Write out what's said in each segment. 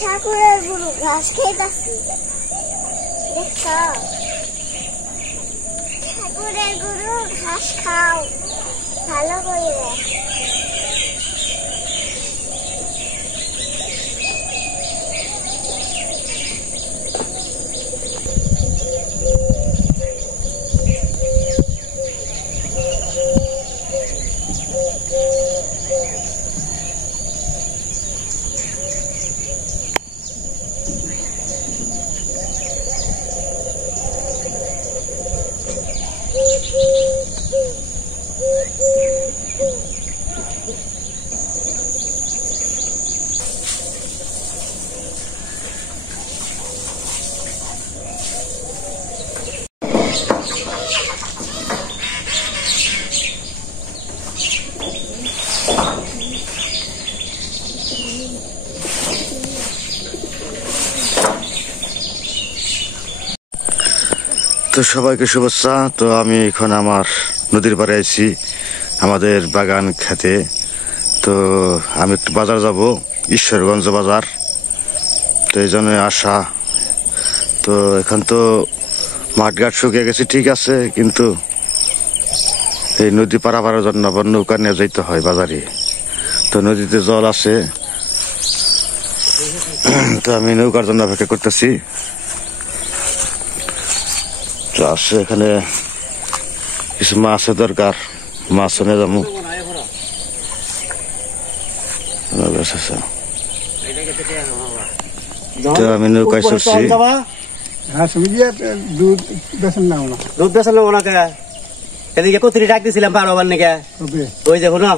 ঠাকুরের গরু ঘাস খাইতাছি দেখছ ঠাকুরের গরু ঘাস খাও ভালো করে তো সবাইকে শুভেচ্ছা। তো আমি এখন আমার নদীর পাড়ে আছি আমাদের বাগান খেতে। তো আমি একটু বাজার যাব, ঈশ্বরগঞ্জ বাজার, তো এই জন্য আসা। তো এখন তো মাঠঘাট শুকিয়ে গেছে ঠিক আছে, কিন্তু এই নদী পারাপারের জন্য আবার নৌকা নিয়ে যাইতে হয় বাজারে। তো নদীতে জল আছে, তো আমি নৌকার জন্য অপেক্ষা করতেছি। তো আসছে এখানে কিছু মাছের দরকার, মাছ নিয়ে যাবো। তো আমি নৌকায় চড়ছি। দুধ বেসন নেবো না কে এদিকে কতরি ডাক দিছিলাম 12 বার নাকি ওই দেখো না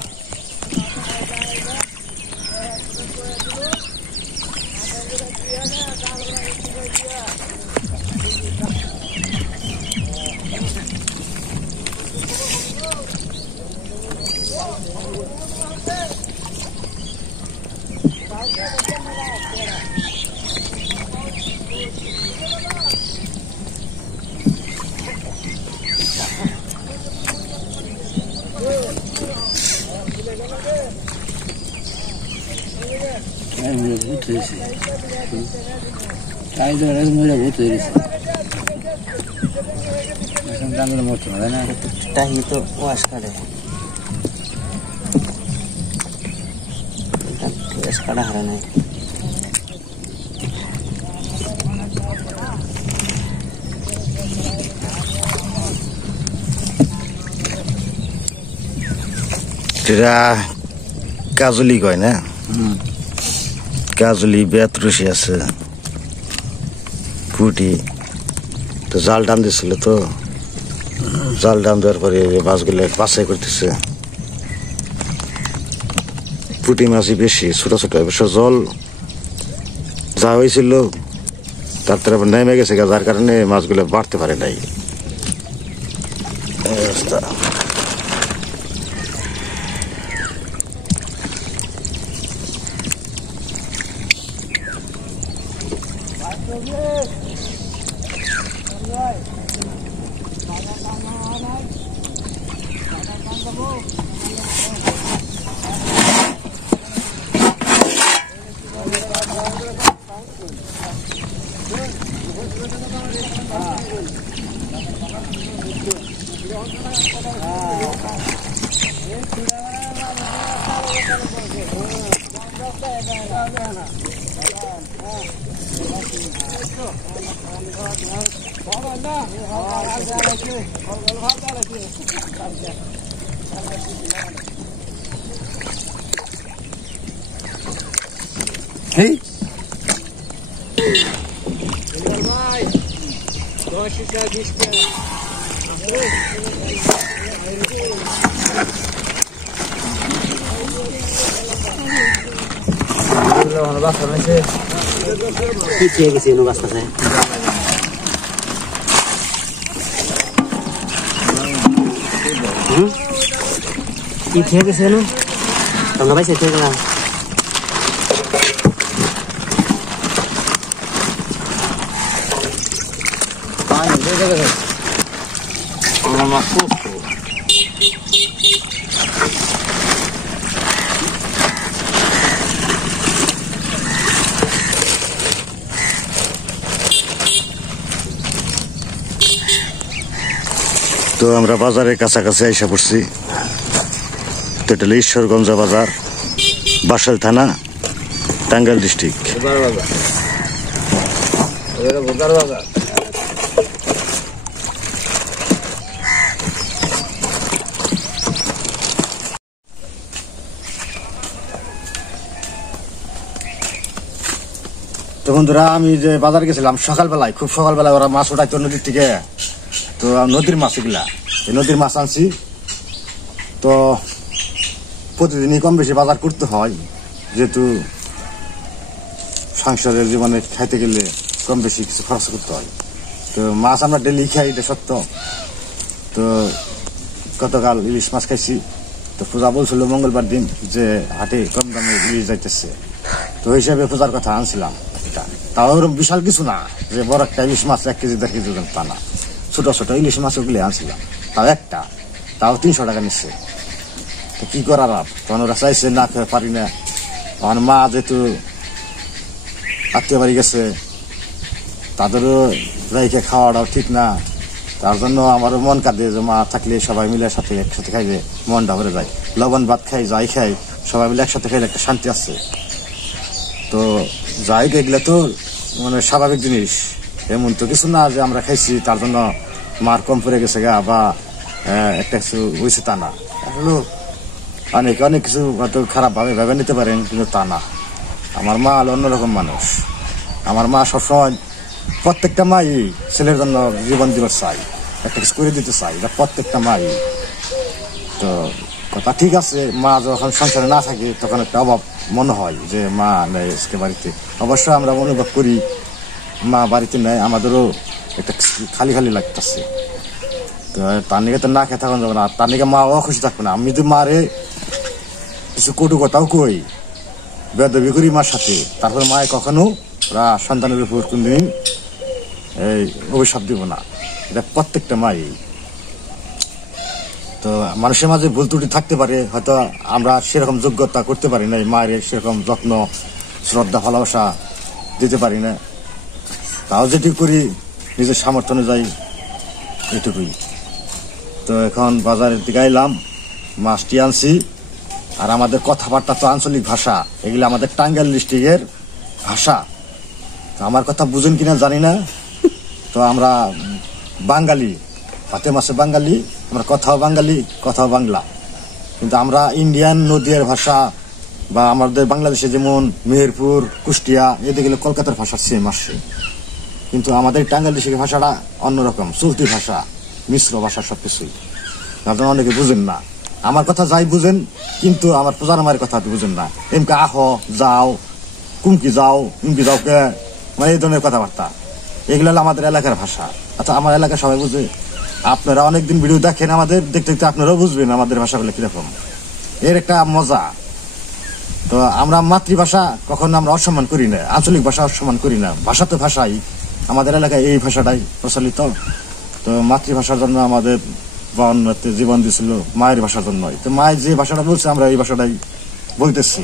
কাজলি কয় না, কাজলি বেতরসি আছে, পুটি। তো জাল টান দিছিল, তো জাল টান দেওয়ার পরে মাছগুলো বাছাই করতেছে। পুটি মাছই বেশি, ছোট ছোট। অবশ্য জল যা হয়েছিল তার তার নেমে গেছে, যার কারণে মাছগুলো বাড়তে পারে নাই। অবস্থা পিছিয়ে গেছি বাস্তাছে পিছিয়ে গেছে না তোমরা ভাই সেটা গেলাম তো আমরা বাজারের কাছাকাছি আইসা পড়ছি। তো এটা হলো ঈশ্বরগঞ্জ বাজার, বাসাইল থানা, টাঙ্গাইল ডিস্ট্রিক্ট। তো বন্ধুরা, আমি যে বাজার গেছিলাম সকালবেলায়, খুব সকালবেলায় ওরা মাছ উঠাইতো নদীর থেকে। তো নদীর মাছ এগুলা, এই নদীর মাছ আনছি। তো প্রতিদিনই কম বেশি বাজার করতে হয়, যেহেতু সংসারের জীবনে খাইতে গেলে কম বেশি কিছু খরচ করতে হয়। তো মাছ আমরা ডেলি খাই, এটা সত্য। তো গতকাল ইলিশ মাছ খাইছি। তো পূজা বলছিল মঙ্গলবার দিন যে হাটে কম দামে ইলিশ যাইতেছে। তো ওই হিসাবে পূজার কথা আনছিলাম। এটা তাও ওরকম বিশাল কিছু না যে বড় একটা ইলিশ মাছ 1 কেজি 1.5 কেজি তা না, ছোট ছোট ইলিশ মাছ ওগুলি আনছিলাম। তাও একটা, তাও 300 টাকা নিচ্ছে। তো কি করার, তখন ওরা চাইছে না খেয়ে পারি না। আমার মা যেহেতু আত্মীয় বাড়ি গেছে, তাদেরও রাইখে খাওয়াটাও ঠিক না। তার জন্য আমারও মন কাঁদে যে মা থাকলে সবাই মিলে একসাথে খাইলে মনটা ভরে যায়। লবণ ভাত খাই, যাই খাই, সবাই মিলে একসাথে খাইলে একটা শান্তি আছে। তো যাই এগুলো তো মানে স্বাভাবিক জিনিস, এমন তো কিছু না যে আমরা খাইছি তার জন্য মার কম পড়ে গেছে গা বা একটা কিছু হয়েছে তা না। আসলে অনেক কিছু হয়তো খারাপ ভাবে ভেবে নিতে পারেন, কিন্তু তা না। আমার মা হলো অন্যরকম মানুষ। আমার মা সবসময়, প্রত্যেকটা মাই ছেলের জন্য জীবন দিবার চাই, একটা কিছু করে দিতে চাই, এটা প্রত্যেকটা মাই। তো কথা ঠিক আছে, মা যখন সংসারে না থাকে তখন একটা অভাব মনে হয় যে মা নেই আজকে বাড়িতে। অবশ্যই আমরা অনুভব করি মা বাড়িতে নেই, আমাদেরও একটা খালি খালি লাগতেছে। তো তার নিকে তো না খেয়ে থাকুন যাবে না, তার নিকে মা খুশি থাকবে না। আমি যদি মারে কিছু কটু কথাও কই, বেদবি করি মার সাথে, তারপরে মায়ে কখনো সন্তানের উপর কোনদিন এই অভিশাপ দিব না। এটা প্রত্যেকটা মাই। তো মানুষের মাঝে ভুল ত্রুটি থাকতে পারে, হয়তো আমরা সেরকম যোগ্যতা করতে পারি না, মায়ের সেরকম যত্ন শ্রদ্ধা ভালোবাসা দিতে পারি না। তাও যেটুকু করি নিজের সামর্থ্য অনুযায়ী এটুকুই। তো এখন বাজারের দিকে এলাম, মাছটি আনছি। আর আমাদের কথাবার্তা তো আঞ্চলিক ভাষা, এগুলো আমাদের টাঙ্গাইল ডিস্ট্রিক্টের ভাষা। তো আমার কথা বুঝেন কিনা জানি না। তো আমরা বাঙালি, হাতে মাসে বাঙালি, আমরা কথাও বাঙালি, কথাও বাংলা। কিন্তু আমরা ইন্ডিয়ান নদীর ভাষা বা আমাদের বাংলাদেশে যেমন মেহেরপুর, কুষ্টিয়া, এদিকে গেলে কলকাতার ভাষা সেম আসে। কিন্তু আমাদের টাঙ্গাইল ডিস্ট্রিক্টের ভাষাটা অন্যরকম, চলতি ভাষা, মিশ্র ভাষা, সবকিছুই। তার জন্য অনেকে বুঝেন না। আমার কথা যাই বুঝেন, কিন্তু আমার পূজার মায়ের কথা বুঝেন না। এমকে আহ, যাও, কুমকি যাও, ইমকি যাও কে, মানে এই ধরনের কথাবার্তা। এগুলো হলো আমাদের এলাকার ভাষা। আচ্ছা, আমার এলাকার সবাই বুঝে। আপনারা অনেকদিন ভিডিও দেখেন আমাদের, দেখতে দেখতে আপনারাও বুঝবেন আমাদের ভাষাগুলো কিরকম। এর একটা মজা। তো আমরা মাতৃভাষা কখনো আমরা অসম্মান করি না, আঞ্চলিক ভাষা অসম্মান করি না। ভাষা তো ভাষাই, আমাদের এলাকায় এই ভাষাটাই প্রচলিত। তো মাতৃভাষার জন্য আমাদের বাউন্নতে জীবন দিয়েছিল মায়ের ভাষার জন্যই। তো মায়ের যে ভাষাটা বলছে আমরা এই ভাষাটাই বলতেছি।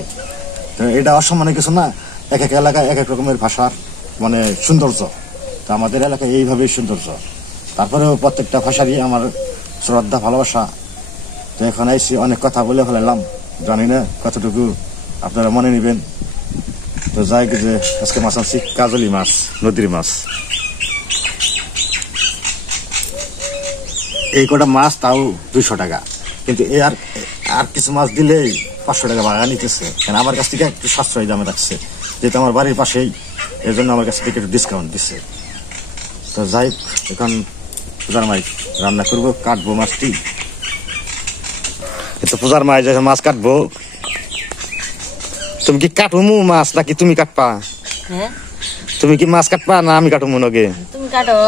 তো এটা অসম্মানের কিছু না। এক এক এলাকায় এক এক রকমের ভাষার মানে সৌন্দর্য। তো আমাদের এলাকায় এইভাবেই সৌন্দর্য। তারপরেও প্রত্যেকটা ভাষারই আমার শ্রদ্ধা ভালোবাসা। তো এখন আইসি, অনেক কথা বলে ফেলাম, জানি না কতটুকু আপনারা মনে নেবেন। তো যাই যে আজকে মাছ আনছি কাজলি মাছ, নদীর মাছ। এই কটা মাছ তাও 200 টাকা, কিন্তু এ আর কিছু মাছ দিলেই 500 টাকা বাগা নিতেছে। কারণ আমার কাছ থেকে একটু সাশ্রয়ী দামে রাখছে, যেহেতু আমার বাড়ির পাশেই, এর জন্য আমার কাছ থেকে একটু ডিসকাউন্ট দিচ্ছে। তো যাই এখন পূজার মাই রান্না করবো, কাটবো মাছটি। তো পূজার মাই যখন মাছ কাটবো, তুমি কি কাটবো মাছ নাকি তুমি কাটবা? তুমি কি মাছ কাটবা না আমি কাটবো? নগে তুমি কাটো,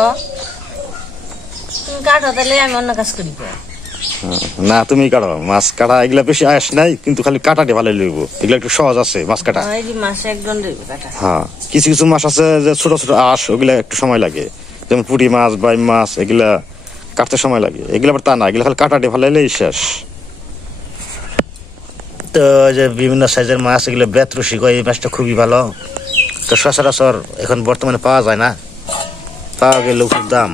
তাহলে আমি অন্য কাজ করি। না, তুমি কাটো। মাছ কাটা এগুলা বেশি আয়াস নাই, কিন্তু খালি কাটাটি ভালো লইব। এগুলা একটু সহজ আছে মাছ কাটা। হ্যাঁ, কিছু কিছু মাছ আছে যে ছোট ছোট আঁশ, ওগুলা একটু সময় লাগে। যেমন পুঁটি মাছ, বাইম মাছ, এগুলা কাটতে সময় লাগে। এগুলা আবার তা না, এগুলা খালি কাটাটি ভালো হইলেই শেষ। তো যে বিভিন্ন সাইজের মাছ, এগুলো বেতরসি কয়, এই মাছটা খুবই ভালো। তো সচরাচর এখন বর্তমানে পাওয়া যায় না, পাওয়া গেলেও খুব দাম।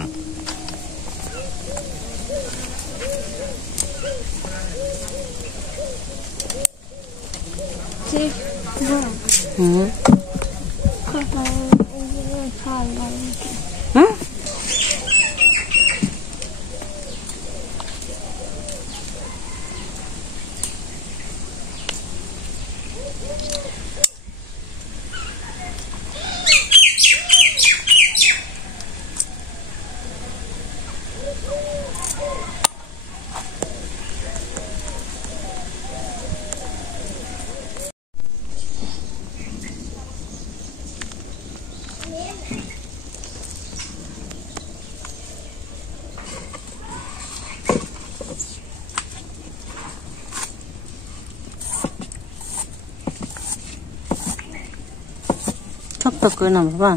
ঠক ঠক করে না বাবা,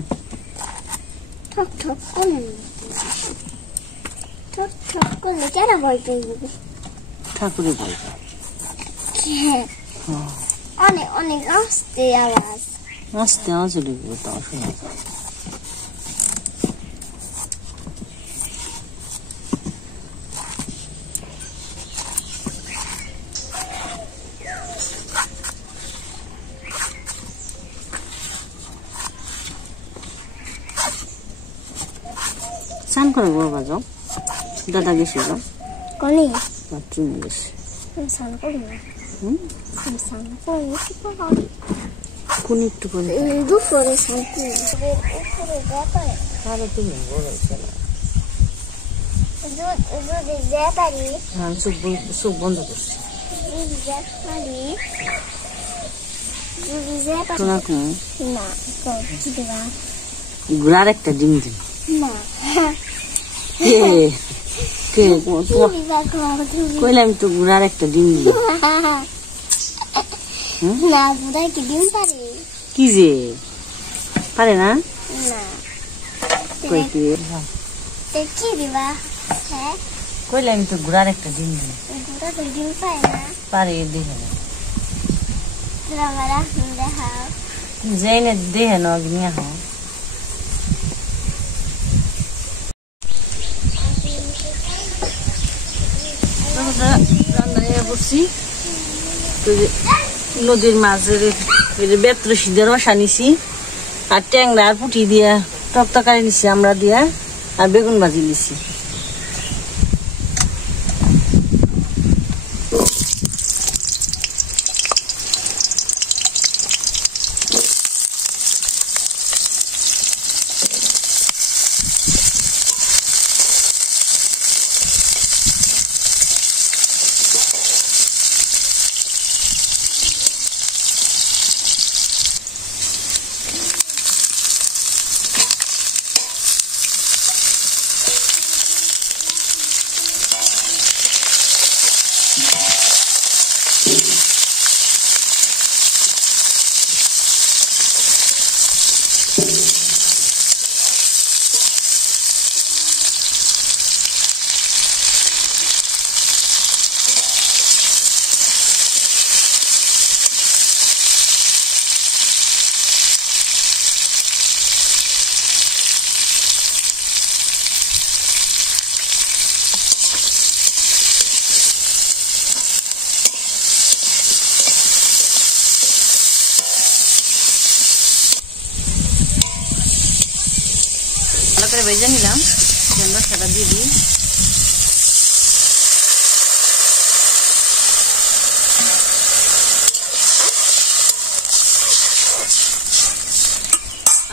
ঠক ঠক করে ঠক ঠক করলে কেন ভয় পেয়ে যাবে? ঠাকুরে বলবে অনেক অনেক আস্তে আওয়াজ। আস্তে আওয়াজে লিখবো, তাও শোনা যায়। স্নান করে বাবা যাও, দাদা গেছে যাও, কোনি বাথরুমে গেছে। আমি স্নান করি না, আমি স্নান করি কোন একটু করে দুপুরে স্নান করি। উপরে ব্যাপারে আরে তুমি বলো চলো, যদি ব্যাপারি আমি চোখ বন্ধ করছি। যদি ব্যাপারি যদি ব্যাপারি শোনা কম না কি দেবা ঘোড়ার একটা ডিম দিন। না কে কে কি দেখো কইলাম তো ঘোড়ার একটা ডিম দিন। না বুড়াই কি ডিম পারে? কি যে পারে না, না কই কি তো কি দিবা? হ্যাঁ কইলাম তো ঘোড়ার একটা ডিম দিন। বুড়া তো ডিম পায় না। পারে দেখে না, রামারা দেখাও জেনে দেখে না নিয়ে হো। রান্না করছি নদীর মাছের বেত্র সিদ্ধের রসা নিছি, আর ট্যাংরা আর পুঁটি দিয়া টক তরকারি নিছি আমরা দিয়া, আর বেগুন ভাজি নিছি। ভালো করে ভেজে নিলাম, মশলাটা দিয়ে দিই।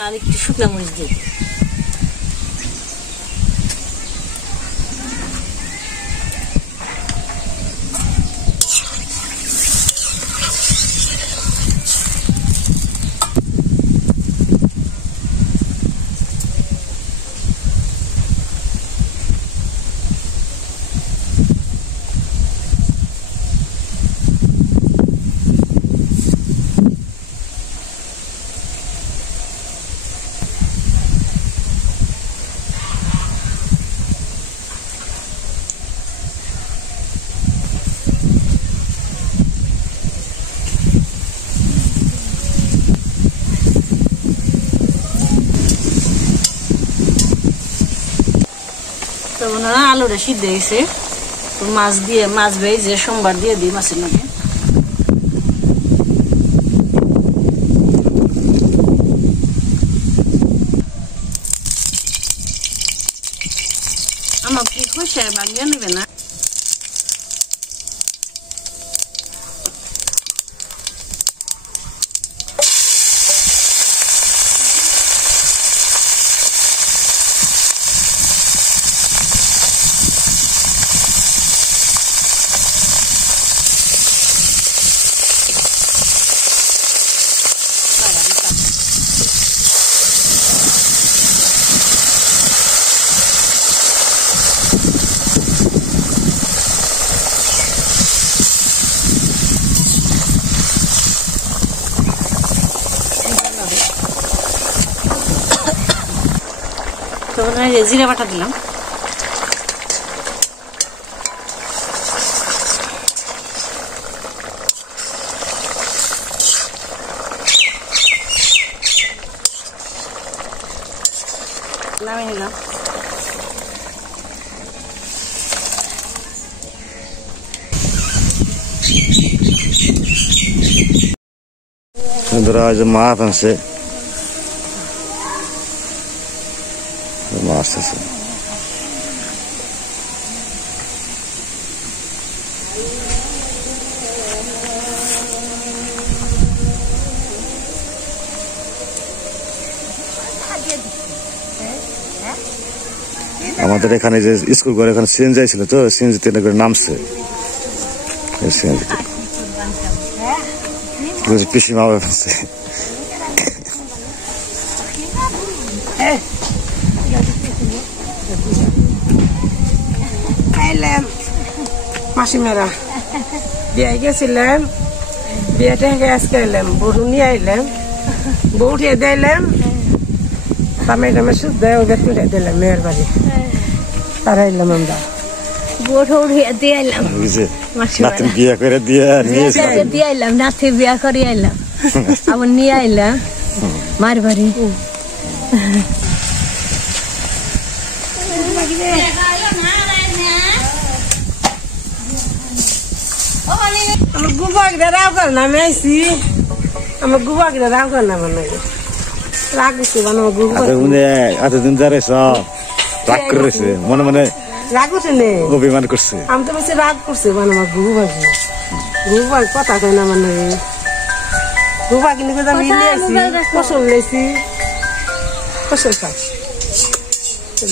আর একটু শুকনো মরিচ দিই। তো আলুটা সিদ্ধ হয়েছে, তো মাছ ভেজে সোমবার দিয়ে দিই মাছের মধ্যে। আমার কি খুশি ভাঙিয়ে নেবে না। জিরা বাটা দিলাম। নামিয়ে নিলাম। বন্ধুরা যে মাছ আনছে, মাছ আছে। আমাদের এখানে যে স্কুল করে এখানে সিএনজি ছিল, তো সিএনজি ট্রেনে করে নামছে পিসিমা ফেলছে। মাসিমেরা বিয়ে গেছিলাম, বিয়ে থেকে আজকে এলাম, বরু নিয়ে আইলাম, বউ উঠিয়ে দিলাম, টামেটামে সুদ দেয় ওদের তুলে দিলাম মেয়ের বাড়ি, তারা এলাম আমরা নাতি বিয়ে করে দিয়ে আইলাম, নাতি বিয়া করে আইলাম, আবার নিয়ে আইলাম মার বাড়ি। আমার গুবাগিরা রাও কর নামে আইসি, আমার গুবাগিরা রাও কর নাম রাগ দিচ্ছে আমার গুবা এতদিন যারাইছ রাগ করেছে, মনে মনে রাগ করছে নে, অভিমান করছে। আমি তো বেশি রাগ করছে মানে আমার গুবাগি গুবাগি কথা কয় না মানে গুবাগি নিয়ে আমি নিয়েছি, ফসল লেছি, ফসল খাই,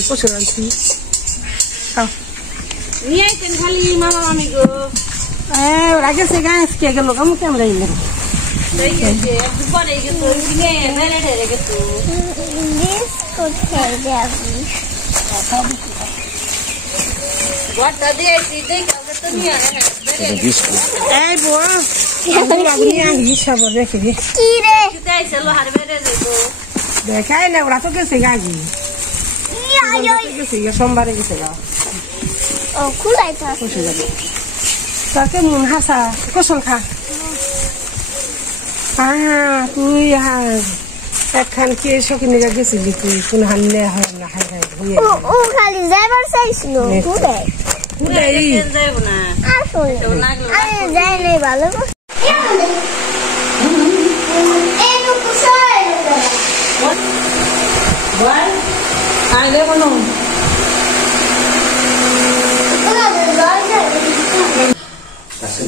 ফসল আনছি নিয়ে আইতেন খালি মামা মামি গো। ওরা গেছে গায়ে কে গেল আমি কেমন এলাম দেখাই না, ওরা তো গেছে গাছি সোমবারে গেছে গা তাকে মন হাসা কসল খা। তুই একখান কে সকিনে গেছিলি, তুই কোন হান হয় না হাই হাই খালি যাইবার চাইছিল যাই নাই ভালো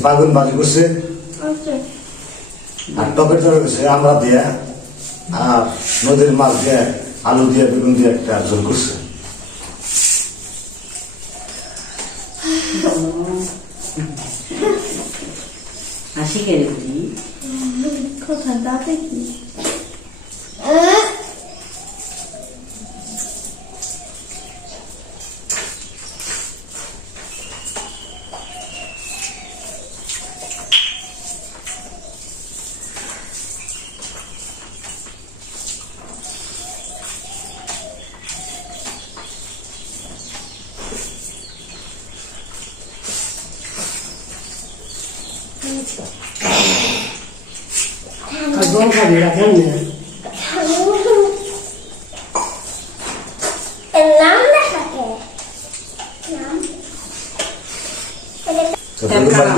বাগুন বাজি করছে আর টকের জল করছে আমরা দিয়ে, আর নদীর মাছ দিয়ে আলু দিয়ে বেগুন দিয়ে একটা ঝোল করছে। কোথায় দাঁতে কি অল্প করে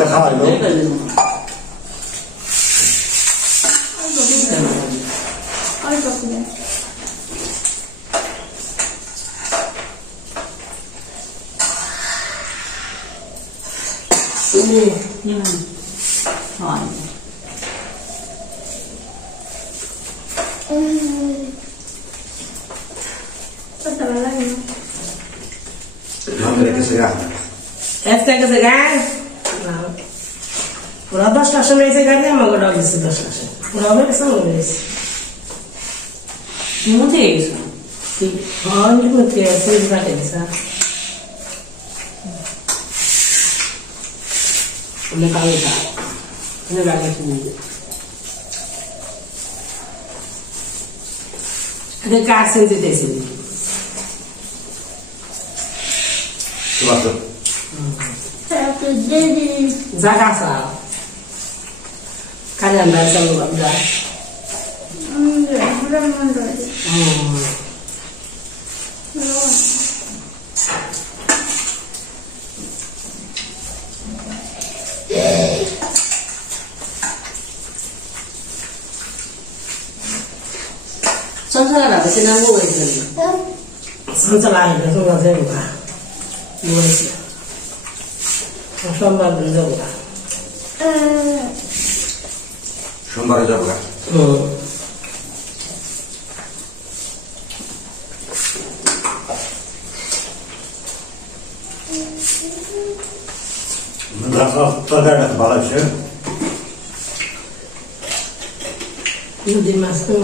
কত ভালো লাগে একটা গেছে গান পুরা 10 লাখ রয়েছে গাড়ি আমাকে ডাক দিচ্ছে 10 লাখ পুরা হবে কেসে মনে হয়েছে মুতে গেছে হ্যাঁ মুতে গেছে কাটে গেছে উনি কালে যা উনি লাগে শুনি আগে কাছে দিতেছি তো দিদি জায়গা আছে কাজে না চলো বাবা চঞ্চলা না বেশি নাম বলেছেন চঞ্চলা আইলে তোমরা যাবো না বলেছি সোমবার দিন যাবো না সোমবারে যাবো ভালো আছে নদী মাছ তো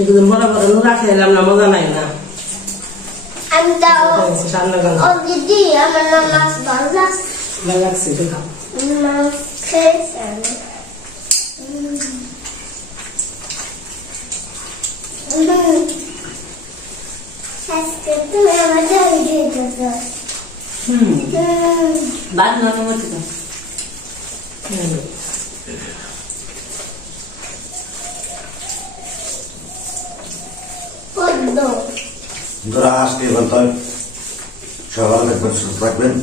একদম বড় বড় নোরা খেলাম না মজা নাই না আমি তাও সামনে গান ও দিদি আমার নাম মাছ ভালো লাগছে ভালো লাগছে তো খাও মাছ খেয়েছে আজকে তুমি আমার জমি দিয়েছ বাদ না মতে তো পদ্ম আসতে বলতে সবাই সুস্থ থাকবেন।